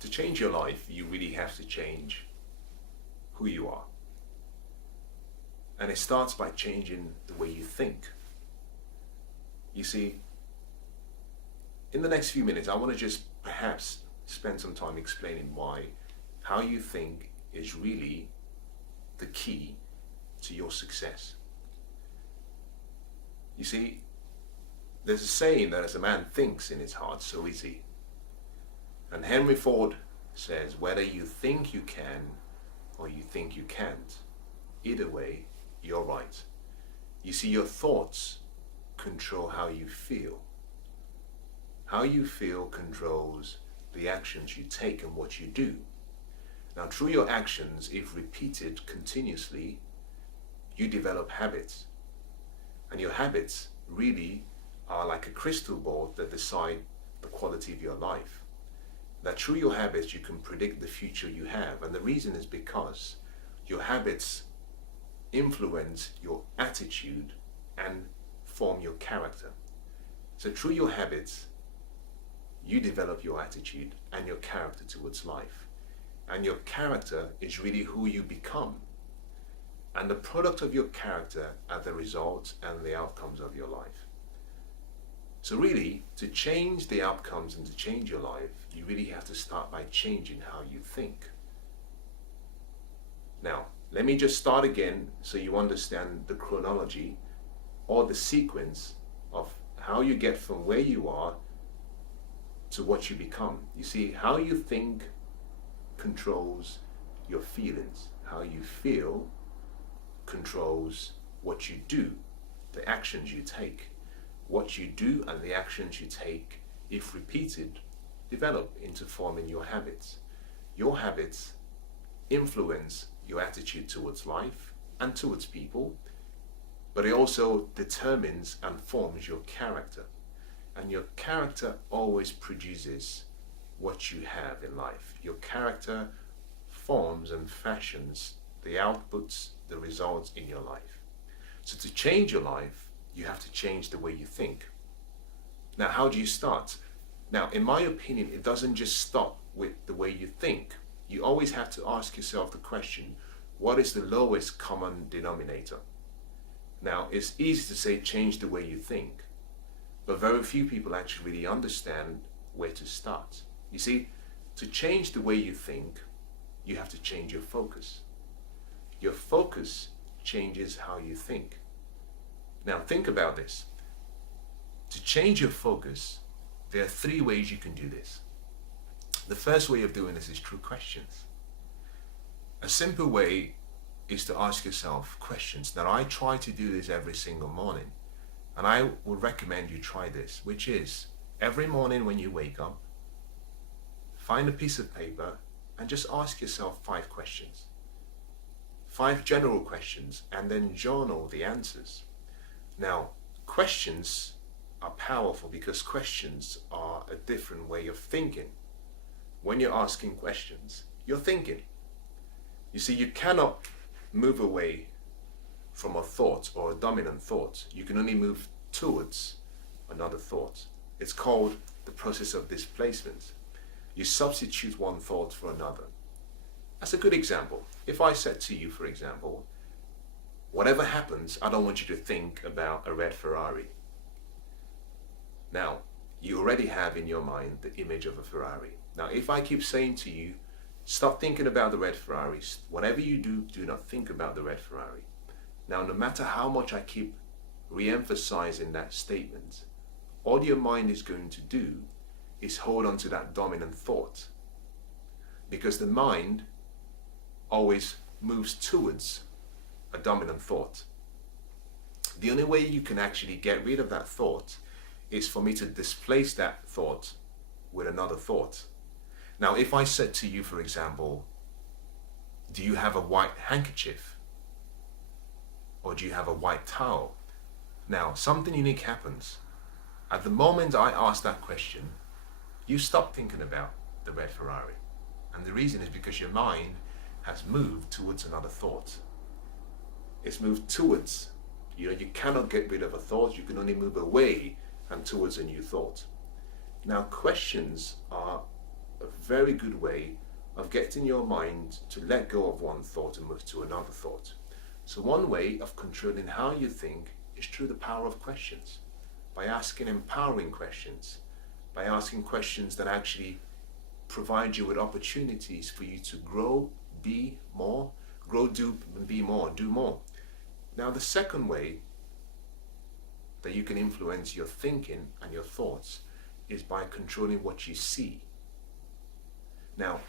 To change your life, you really have to change who you are. And it starts by changing the way you think. You see, in the next few minutes, I want to just perhaps spend some time explaining why how you think is really the key to your success. You see, there's a saying that as a man thinks in his heart, so is he. And Henry Ford says, whether you think you can or you think you can't, either way, you're right. You see, your thoughts control how you feel. How you feel controls the actions you take and what you do. Now, through your actions, if repeated continuously, you develop habits. And your habits really are like a crystal ball that decide the quality of your life. That through your habits, you can predict the future you have. And the reason is because your habits influence your attitude and form your character. So through your habits, you develop your attitude and your character towards life. And your character is really who you become. And the product of your character are the results and the outcomes of your life. So really, to change the outcomes and to change your life, you really have to start by changing how you think. Now, let me just start again so you understand the chronology or the sequence of how you get from where you are to what you become. You see, how you think controls your feelings. How you feel controls what you do, the actions you take. What you do and the actions you take, if repeated, develop into forming your habits. Your habits influence your attitude towards life and towards people, but it also determines and forms your character. And your character always produces what you have in life. Your character forms and fashions the outputs, the results in your life. So to change your life, you have to change the way you think. Now, how do you start? Now, in my opinion, it doesn't just stop with the way you think. You always have to ask yourself the question, what is the lowest common denominator? Now, it's easy to say change the way you think, but very few people actually really understand where to start. You see, to change the way you think, you have to change your focus. Your focus changes how you think. Now, think about this. To change your focus, there are 3 ways you can do this. The first way of doing this is through questions. A simple way is to ask yourself questions. Now, I try to do this every single morning, and I would recommend you try this, which is every morning when you wake up, find a piece of paper and just ask yourself 5 questions. 5 general questions, and then journal the answers. Now, questions are powerful because questions are a different way of thinking. When you're asking questions, you're thinking. You see, you cannot move away from a thought or a dominant thought. You can only move towards another thought. It's called the process of displacement. You substitute one thought for another. That's a good example. If I said to you, for example, whatever happens, I don't want you to think about a red Ferrari. Now, you already have in your mind the image of a Ferrari. Now, if I keep saying to you, stop thinking about the red Ferraris, whatever you do, do not think about the red Ferrari. Now, no matter how much I keep re-emphasizing that statement, all your mind is going to do is hold on to that dominant thought. Because the mind always moves towards a dominant thought. The only way you can actually get rid of that thought is for me to displace that thought with another thought. Now, if I said to you, for example, do you have a white handkerchief? Or do you have a white towel? Now, something unique happens. At the moment I ask that question, you stop thinking about the red Ferrari. And the reason is because your mind has moved towards another thought. It's moved towards, you cannot get rid of a thought, you can only move away and towards a new thought. Now, questions are a very good way of getting your mind to let go of one thought and move to another thought. So one way of controlling how you think is through the power of questions, by asking empowering questions, by asking questions that actually provide you with opportunities for you to grow, be more, grow, do, and be more, do more. Now, the second way that you can influence your thinking and your thoughts is by controlling what you see. Now,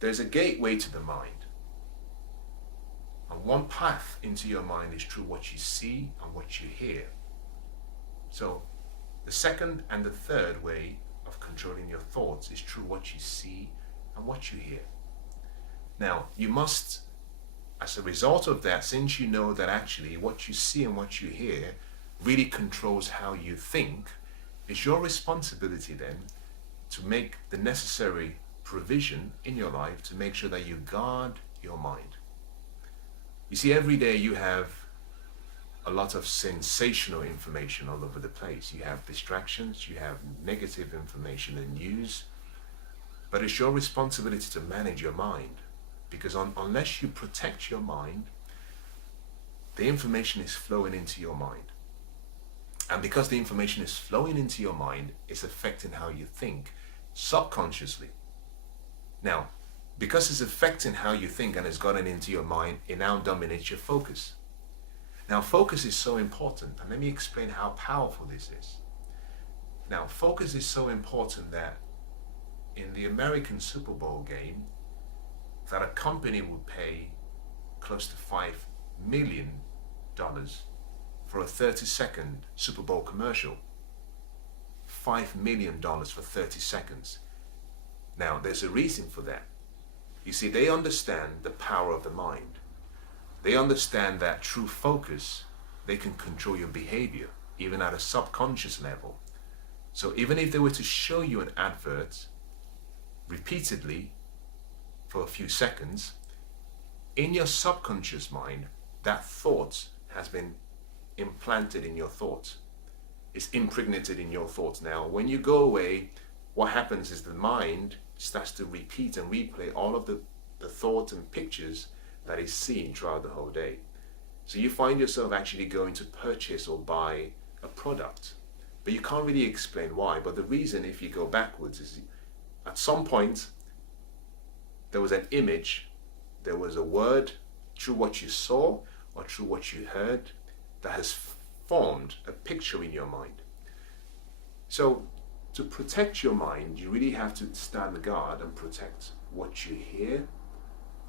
there's a gateway to the mind. And one path into your mind is through what you see and what you hear. So, the second and the third way of controlling your thoughts is through what you see and what you hear. Now, you must, as a result of that, since you know that actually what you see and what you hear really controls how you think, it's your responsibility then to make the necessary provision in your life to make sure that you guard your mind. You see, every day you have a lot of sensational information all over the place. You have distractions, you have negative information and news, but it's your responsibility to manage your mind, because unless you protect your mind, the information is flowing into your mind. And because the information is flowing into your mind, it's affecting how you think subconsciously. Now, because it's affecting how you think and it's gotten into your mind, it now dominates your focus. Now, focus is so important, and let me explain how powerful this is. Now, focus is so important that in the American Super Bowl game, that a company would pay close to $5 million for a 30-second Super Bowl commercial. $5 million for 30 seconds. Now, there's a reason for that. You see, they understand the power of the mind. They understand that through focus, they can control your behavior, even at a subconscious level. So even if they were to show you an advert repeatedly for a few seconds, in your subconscious mind, that thought has been implanted in your thoughts. It's impregnated in your thoughts. Now, when you go away, what happens is the mind starts to repeat and replay all of the thoughts and pictures that is seen throughout the whole day. So you find yourself actually going to purchase or buy a product, but you can't really explain why. But the reason, if you go backwards, is at some point there was an image, there was a word, through what you saw or through what you heard, that has formed a picture in your mind. So to protect your mind, you really have to stand guard and protect what you hear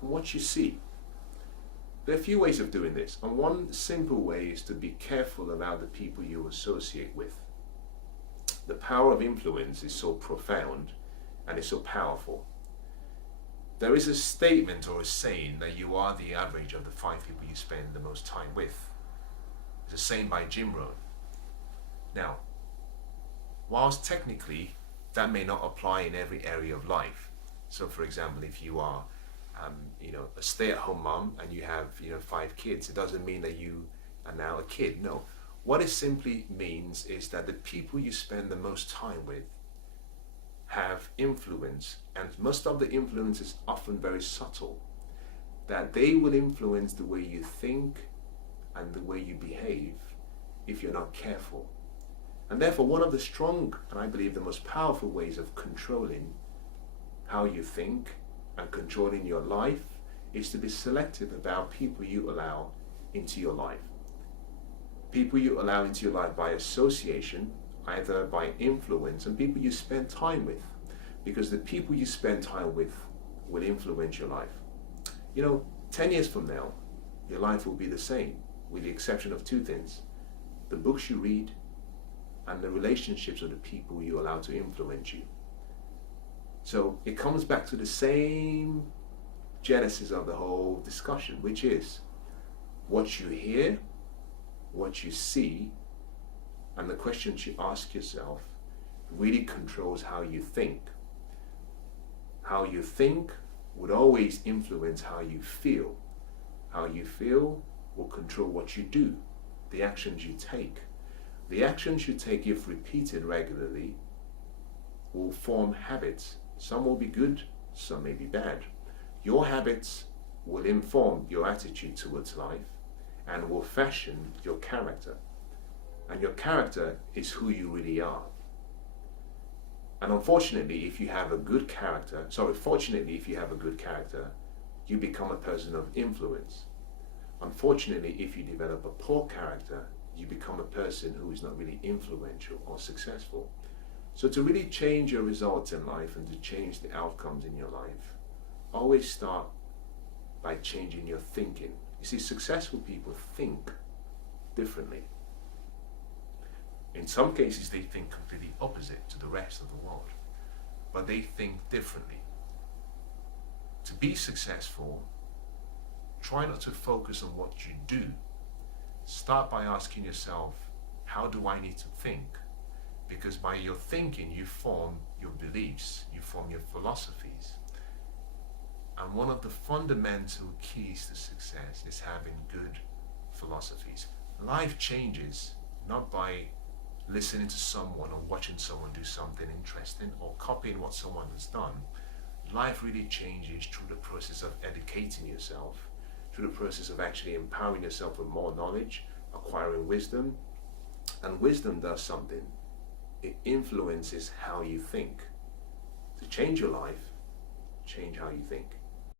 and what you see. There are a few ways of doing this, and one simple way is to be careful about the people you associate with. The power of influence is so profound and it's so powerful. There is a statement or a saying that you are the average of the 5 people you spend the most time with. It's a saying by Jim Rohn. Now, whilst technically that may not apply in every area of life. So for example, if you are a stay-at-home mom and you have 5 kids, it doesn't mean that you are now a kid. No. What it simply means is that the people you spend the most time with have influence, and most of the influence is often very subtle, that they will influence the way you think and the way you behave if you're not careful. And therefore, one of the strong, and I believe the most powerful ways of controlling how you think and controlling your life is to be selective about people you allow into your life. People you allow into your life by association, either by influence, and people you spend time with. Because the people you spend time with will influence your life. 10 years from now, your life will be the same, with the exception of 2 things: the books you read and the relationships of the people you allow to influence you. So it comes back to the same genesis of the whole discussion, which is what you hear, what you see, and the questions you ask yourself really controls how you think. How you think would always influence how you feel. How you feel will control what you do, the actions you take. The actions you take, if repeated regularly, will form habits. Some will be good, some may be bad. Your habits will inform your attitude towards life and will fashion your character. And your character is who you really are. And unfortunately, if you have a good character, fortunately, if you have a good character, you become a person of influence. Unfortunately, if you develop a poor character, you become a person who is not really influential or successful. So to really change your results in life and to change the outcomes in your life, always start by changing your thinking. You see, successful people think differently. In some cases, they think completely opposite to the rest of the world, but they think differently. To be successful, try not to focus on what you do. Start by asking yourself, how do I need to think? Because by your thinking, you form your beliefs, you form your philosophies. And one of the fundamental keys to success is having good philosophies. Life changes not by listening to someone or watching someone do something interesting or copying what someone has done. Life really changes through the process of educating yourself, through the process of actually empowering yourself with more knowledge, acquiring wisdom. And wisdom does something. It influences how you think. To change your life, change how you think.